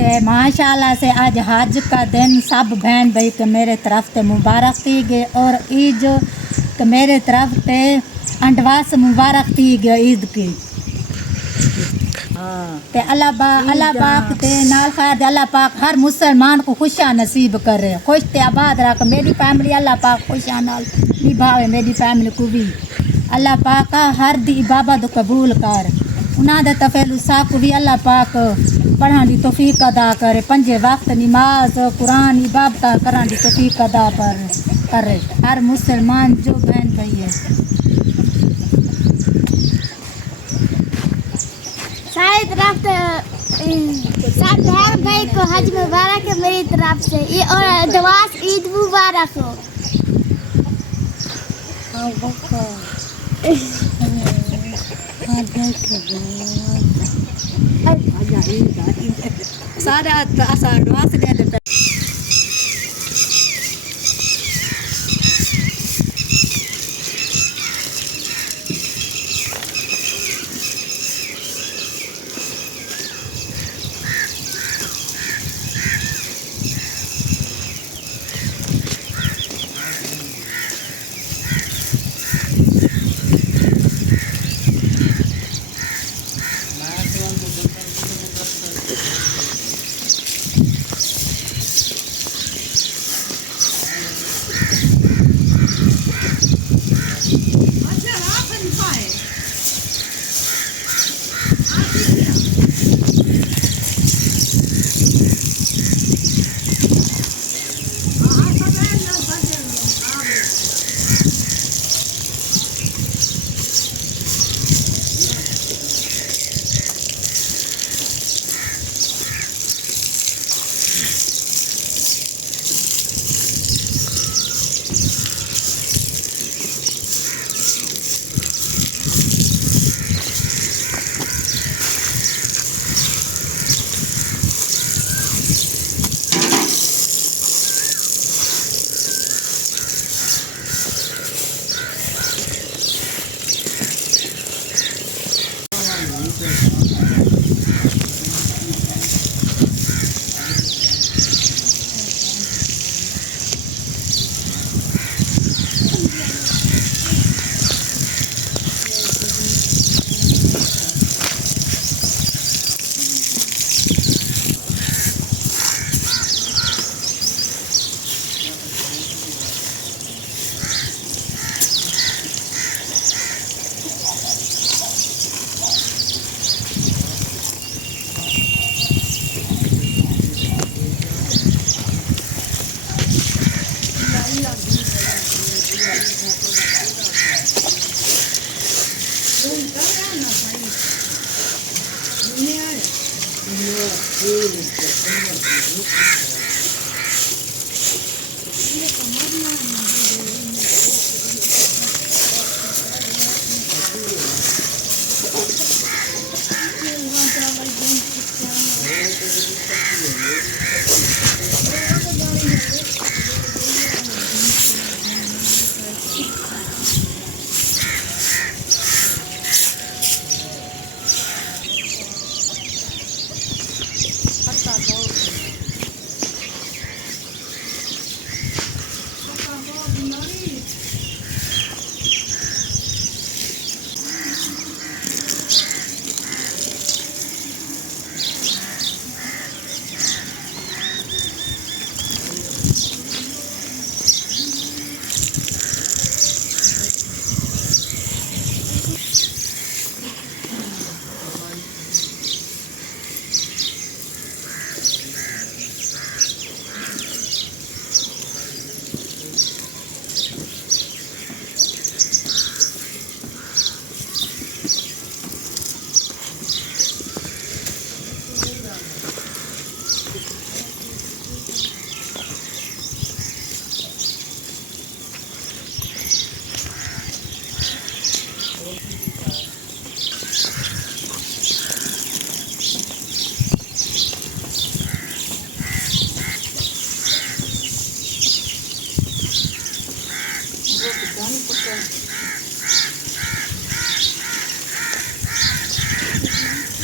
माशाल्लाह से आज हज का दिन सब बहन भाई के मेरे तरफ से मुबारक थी गए और ईद के मेरे तरफ से अंडवास मुबारक थी गए ईद की ते अल्लाह पाक ते नाल खैर दे अल्लाह पाक हर मुसलमान को खुशियां नसीब करे खुश ते आबाद रख मेरी फैमिली अल्लाह पाक खुशियां नाल निभावे मेरी फैमिली को भी अल्लाह पाक हर दी इबादत कबूल कर उन्हां दे तफेलुसा को भी अल्लाह पाक पढ़ाने की तौफीक अदा करे 5 वक्त नमाज कुरान इबादत करने की तौफीक अदा करे हर मुसलमान जो बहन भाई है सारी तरफ सब बहन भाई को हज मुबारक है मेरी तरफ से और अडवांस ईद मुबारक हो सारा असा एडवांस दे दे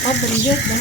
Обрезать, да?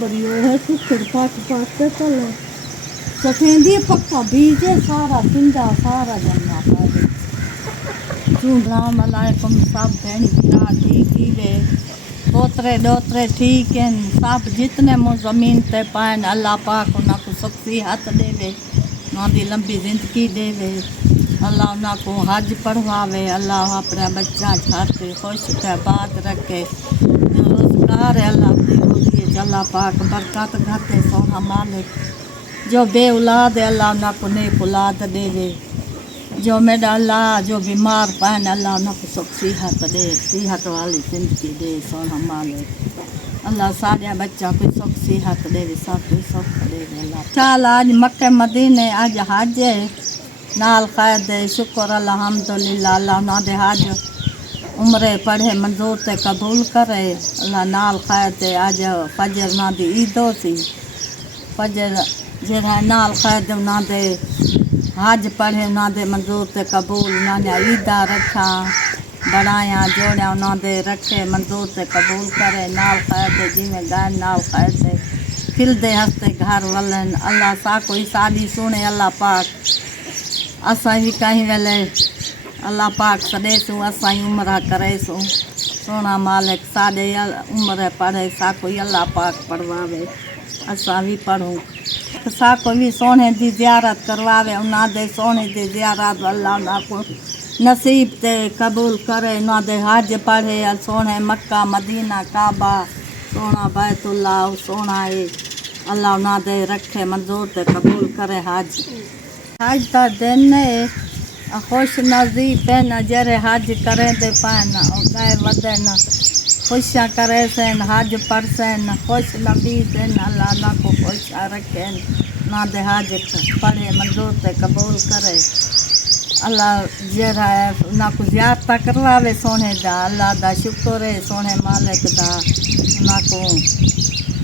बड़ी है सुखर पाट पाट चलो सफेदी पक्का बीज सारा पिंडा सारा जन्ना पाए अस्सलामुअलैकुम सब बहन भरा ठीक ही वे दोतरे ठीक हैं सब जितने मु ज़मीन ते पाइन अल्लाह पाक उन्हें को सख्ती हाथ देवे उन्हें लंबी जिंदगी देवे अल्लाह उन्हें को हज पढ़वावे अल्लाह अपने बच्चा छाते खुश के बात रखे जो रोजगार है अल्लाह दे रोजी अल्लाह पाक बरकत घाते सोना मालिक जो बे औलाद है अल्लाह उन्हें को नेक औलाद देवे जो मेरा अल्लाह जो बीमार पाइन अल्लाह उन्हें को सुख सेहत वाली जिंदगी दे सोना मालिक अल्लाह सारे बच्चा को सुख सेहत दे सब को सुख दे अल्लाह चाल आज मक्के मदीने आज हज नाल खैर दे शुक्र अल्हम्दुलिल्लाह अल्लाह ना दे हज उम्रे पढ़े मंजूर ते कबूल करे अल्लाह नाल खैर दे आज फजर ना दी ईद सी फजर जेड़ा नाल खैर दे ना दे हज पढ़े ना दे मंजूर ते कबूल ना ईदा रखा बनाया जोड़िया ना दे रखे मंजूर ते कबूल करे नाल खैर दे जिमें गाय नाल खैर दे खिलदे हंसते घर वलन अल्लाह सा कोई साड़ी सुने अल्लाह पाक असा भी कहीं वेले अल्लाह पाक सदे सू असा उम्र करे सू सोना मालिक साडे उम्र पढ़े सा कोई अल्लाह पाक पढ़वावे असा भी पढ़ूँ सा को भी सोने की ज़ियारत करवावे उन्हें दे सोने की ज़ियारत अल्लाह उन्हें को नसीब ते कबूल करे उन्हें दे हज पढ़े सोने मक्का मदीना काबा सोना बैतुल्लाह सोना है अल्लाह उन्हें दे रखे मंजूर ते कबूल करे हज का दिन खुश नसीब है न जरे हज करें दे पान गए वदन खुशियाँ करे सन हज पर सन खुश नबी सन अल्लाह ना को खुश रखे ना दे हज पढ़े मंजूर ते कबूल करे अल्लाह जरा ना को ज़ियारत करवावे सोने दा अल्लाह दा शुक्र है सोने मालिक दा ना को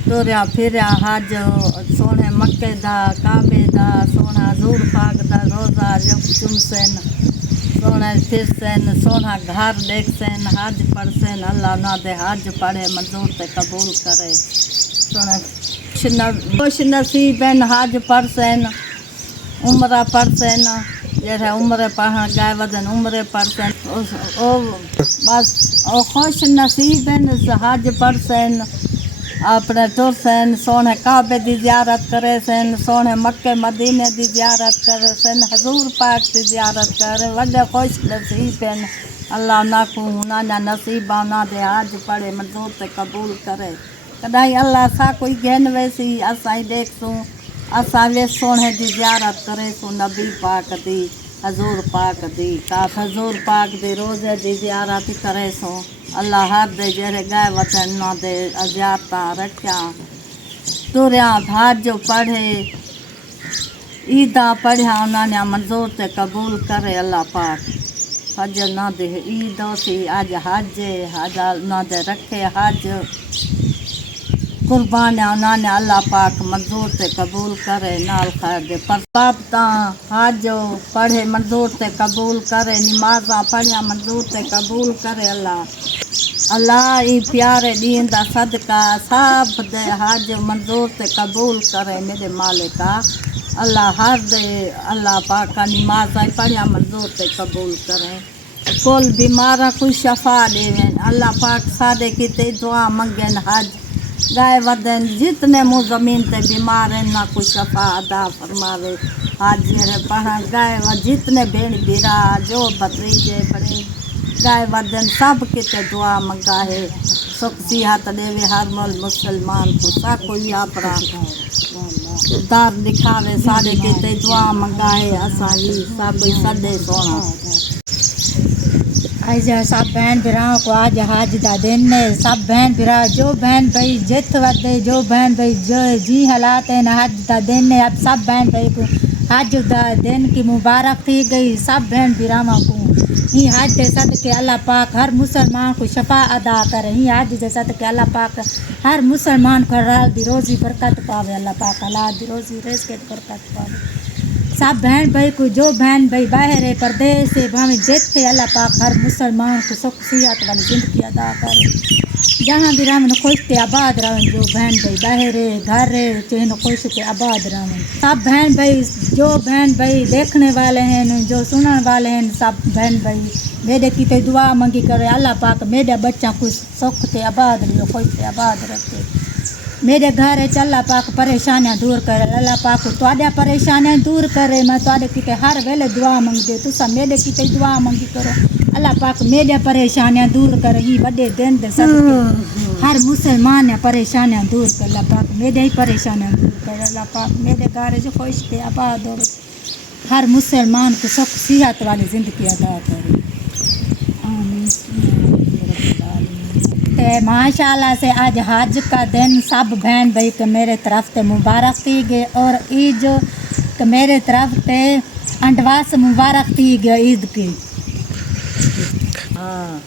तुरया फिरया हज सोने मक्के दा काबे दा सोना हजूर पाक दा रोज़ा चुमसन सोना फिर सेन सोना घर देख सेन हज पढ़ सेन अल्लाह ना दे हज पढ़े मंजूर ते कबूल करे सोना खुश नसीब है हज पढ़ सेन उम्र पढ़ सेन जैसे उम्र पढ़ गए वदन उम्र पढ़ सेन बस खुश नसीब है हज पढ़ सेन अपने तुर सन सोने काबे की ज़ियारत करे सन सोने मक्के मदीने की ज़ियारत करे सन हजूर पाक की ज़ियारत करे वड्डे खुश नसीब हैं अल्लाह ना को ना नसीब ना दे हज पढ़े मंजूर ते कबूल करे कदाई अल्लाह सा कोई गहन वैसी असा ही देख सूँ असा वे सोने की ज़ियारत करे सू नबी पाक दी हजूर पाक दी का हजूर पाक दे रोज़े की ज़ियारत करे सू अल्लाह हर दे जेरे गए वतन ना दे ज़ियारत रखा तुरया हज पढ़े ईदा पढ़िया उन्होंने मंजूर ते कबूल करे अल्लाह पाक फजर ना दे ईद सी अज हज ना दे रखे हज कुर्बानियाँ उन्होंने अल्लाह पाक मंजूर ते कबूल करे नाल खैर दे पर बाबता हज पढ़े मंजूर ते कबूल करे नमाज़ा पढ़िया मंजूर ते कबूल करे अल्लाह ई प्यारे दीन दा सदका सब दे हज मंजूर ते कबूल करे मेरे मालिका अल्लाह हर दे अल्लाह पाक नमाज़ा पढ़िया मंजूर ते कबूल करे کل بیمارا کو شفا دیوین اللہ پاک سارے کتے دعا منگن حج گائے ودن جتنے منہ زمین تے بیمار ہیں نہ کو شفا عطا فرماوے حاجر پڑھا گائے و جتنے بھین بیرا جو بتریجے بڑے گائے ودن سب کتے دعا منگا ہے سکھ صحت دے ہر مل مسلمان کو سا کوئی اپنا دار دکھاوے سارے کتے دعا منگا ہے اساں ہی سا کوئی سدے سونا ایسا سب بہن بھراؤں کو آج حج دا دن ہے سب بہن بھرا جو بہن بھائی جت ودے جو بہن بھائی جو جی حالات ہیں حج دا دن ہے اب سب بہن بھائی کو حج دا دن کی مبارک تھی گئی سب بہن بھراؤں کو یہ حج دے صدقے اللہ پاک ہر مسلمان کو شفا ادا کرے یہ حج دے صدقے اللہ پاک ہر مسلمان کو حلال دی روزی برکت پاوے اللہ پاک حلال دی روزی رزق برکت پاوے سب بہن بھائی کو جو بہن بھائی باہر پردیس سے بھاویں جتنے اللہ پاک ہر مسلمان کو سکھ صحت والی زندگی ادا کرے جہاں بھی رہن خوش تے آباد رہیں جو بہن بھائی باہر گھر چین خوش تے آباد رہیں سب بہن بھائی جو بہن بھائی دیکھنے والے ہیں جو سننے والے ہیں سب بہن بھائی میرے کی تے دعا منگی کرے اللہ پاک میرے بچوں کو سکھ تے آباد رہے خوش تے آباد رکھے میرے گھر ہے اللہ پاک پریشانیاں دور کرے اللہ پاک تواڈیاں پریشانیاں دور کرے میں تواڈے کیتے ہر ویلے دعا منگ دے تسا میرے کیتے دعا منگی کرو اللہ پاک میرے پریشانیاں دور کرے ہی بڑے دن دے صدقے ہر مسلمان پریشانیاں دور کر اللہ پاک میرے ہی پریشانیاں دور کر اللہ پاک میرے گھر جو خوش تے آباد ہو ہر مسلمان کو سکھ صحت والی زندگی ادا کرے آمین ماشاء اللہ سے آج حج کا دن سب بہن بھائی کے میرے طرف سے مبارک تھی گئے اور عید جو کہ میرے طرف سے انڈواس مبارک تھی گئے عید کی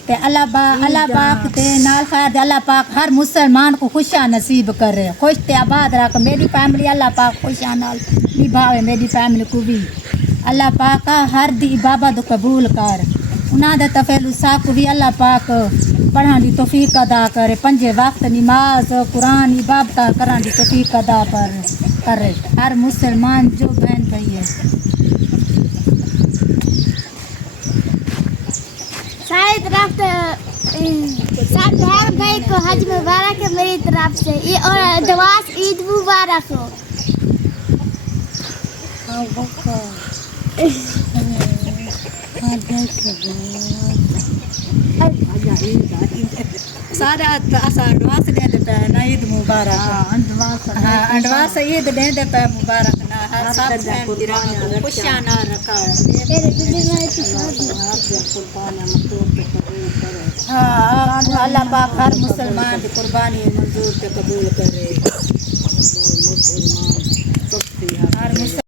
تے اللہ پاک تے نال خیر اللہ پاک ہر مسلمان کو خوشیاں نصیب کرے خوش تے آباد رکھ میری فیملی اللہ پاک خوشیاں نال نبھاوے میری فیملی کو بھی اللہ پاک ہر دی عبادت قبول کر انہاں دے تفیل سا کو بھی اللہ پاک پڑھان دی توفیق ادا کرے 5 وقت نماز قرآن عبادت کران دی توفیق ادا کرے ہر مسلمان جو بہن بھائی ہے ساری طرف سب بہن بھائی کو حج مبارک ہے میری طرف سے اور ادواس عید مبارک ہو سارے انڈواس دے دیتا ہے نا عید مبارک انڈواس عید دے دیتا ہے مبارک نا ہر سب بہن بھراؤں کو خوشیاں نہ رکھا ہاں اللہ پاک ہر مسلمان کی قربانی منظور تے قبول کرے